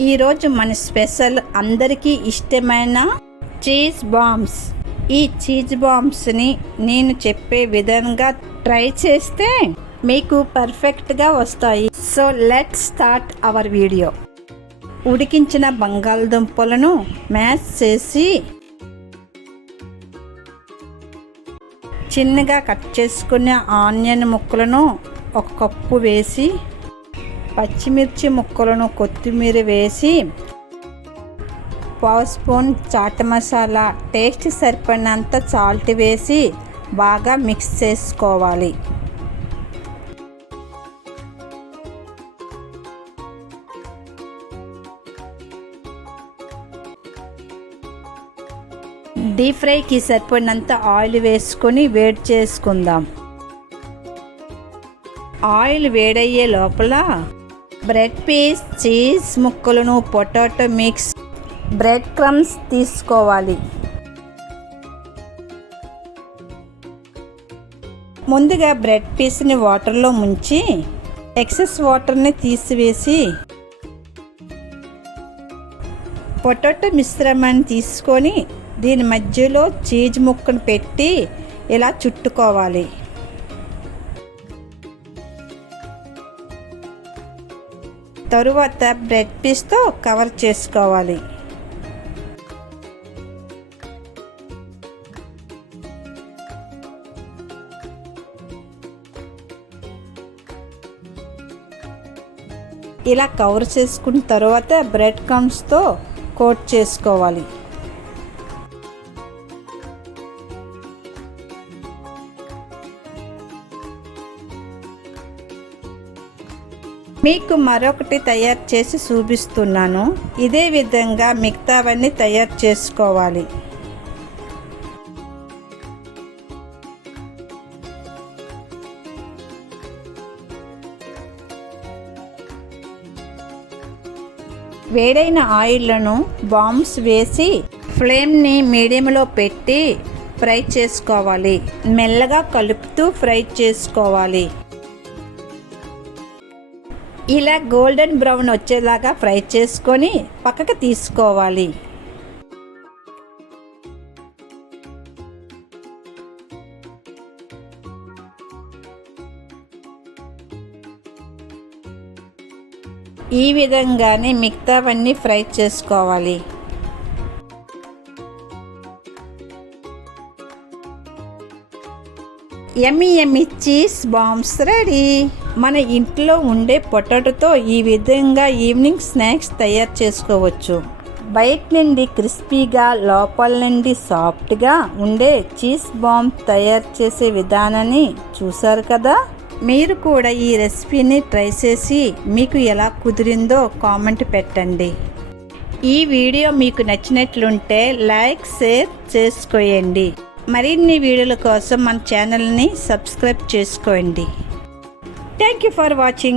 ఈరోజు మన స్పెషల్ అందరికీ ఇష్టమైన చీజ్ బాంబ్స్. ఈ చీజ్ బాంబ్స్ని నేను చెప్పే విధంగా ట్రై చేస్తే మీకు పర్ఫెక్ట్గా వస్తాయి. So let's start our video. ఉడికించిన బంగాళదుంపలను మ్యాష్ చేసి చిన్నగా కట్ చేసుకున్న ఆనియన్ ముక్కలను ఒక కప్పు వేసి, పచ్చిమిర్చి ముక్కలను కొత్తిమీర వేసి, పావు స్పూన్ చాట్ మసాలా, టేస్ట్ సరిపడినంత సాల్ట్ వేసి బాగా మిక్స్ చేసుకోవాలి. డీప్ ఫ్రైకి సరిపడినంత ఆయిల్ వేసుకొని వేడి చేసుకుందాం. ఆయిల్ వేడయ్యే లోపల బ్రెడ్ పీస్, చీజ్ ముక్కలను, పొటాటో మిక్స్, బ్రెడ్ క్రమ్స్ తీసుకోవాలి. ముందుగా బ్రెడ్ పీస్ని వాటర్లో ముంచి ఎక్సెస్ వాటర్ని తీసివేసి, పొటాటో మిశ్రమాన్ని తీసుకొని దీని మధ్యలో చీజ్ ముక్కను పెట్టి ఇలా చుట్టుకోవాలి. తరువాత బ్రెడ్ పీస్తో కవర్ చేసుకోవాలి. ఇలా కవర్ చేసుకున్న తర్వాత బ్రెడ్ క్రమ్స్తో కోట్ చేసుకోవాలి. మీకు మరొకటి తయారు చేసి చూపిస్తున్నాను. ఇదే విధంగా మిగతావన్నీ తయారు చేసుకోవాలి. వేడైన ఆయిల్లను బాంబ్స్ వేసి ఫ్లేమ్ని మీడియంలో పెట్టి ఫ్రై చేసుకోవాలి. మెల్లగా కలుపుతూ ఫ్రై చేసుకోవాలి. ఇలా గోల్డెన్ బ్రౌన్ వచ్చేలాగా ఫ్రై చేసుకొని పక్కకు తీసుకోవాలి. ఈ విధంగానే మిగతావన్నీ ఫ్రై చేసుకోవాలి. యమ్మీ యమ్మీ చీజ్ బాంబ్స్ రెడీ. మన ఇంట్లో ఉండే పొటాటోతో ఈ విధంగా ఈవినింగ్ స్నాక్స్ తయారు చేసుకోవచ్చు. బయట నుండి క్రిస్పీగా, లోపల నుండి సాఫ్ట్గా ఉండే చీజ్ బాంబ్ తయారు చేసే విధానాన్ని చూసారు కదా. మీరు కూడా ఈ రెసిపీని ట్రై చేసి మీకు ఎలా కుదిరిందో కామెంట్ పెట్టండి. ఈ వీడియో మీకు నచ్చినట్లుంటే లైక్, షేర్ చేసుకోండి. మరిన్ని వీడియోల కోసం మన ఛానల్ని సబ్స్క్రైబ్ చేసుకోండి. Thank you for watching.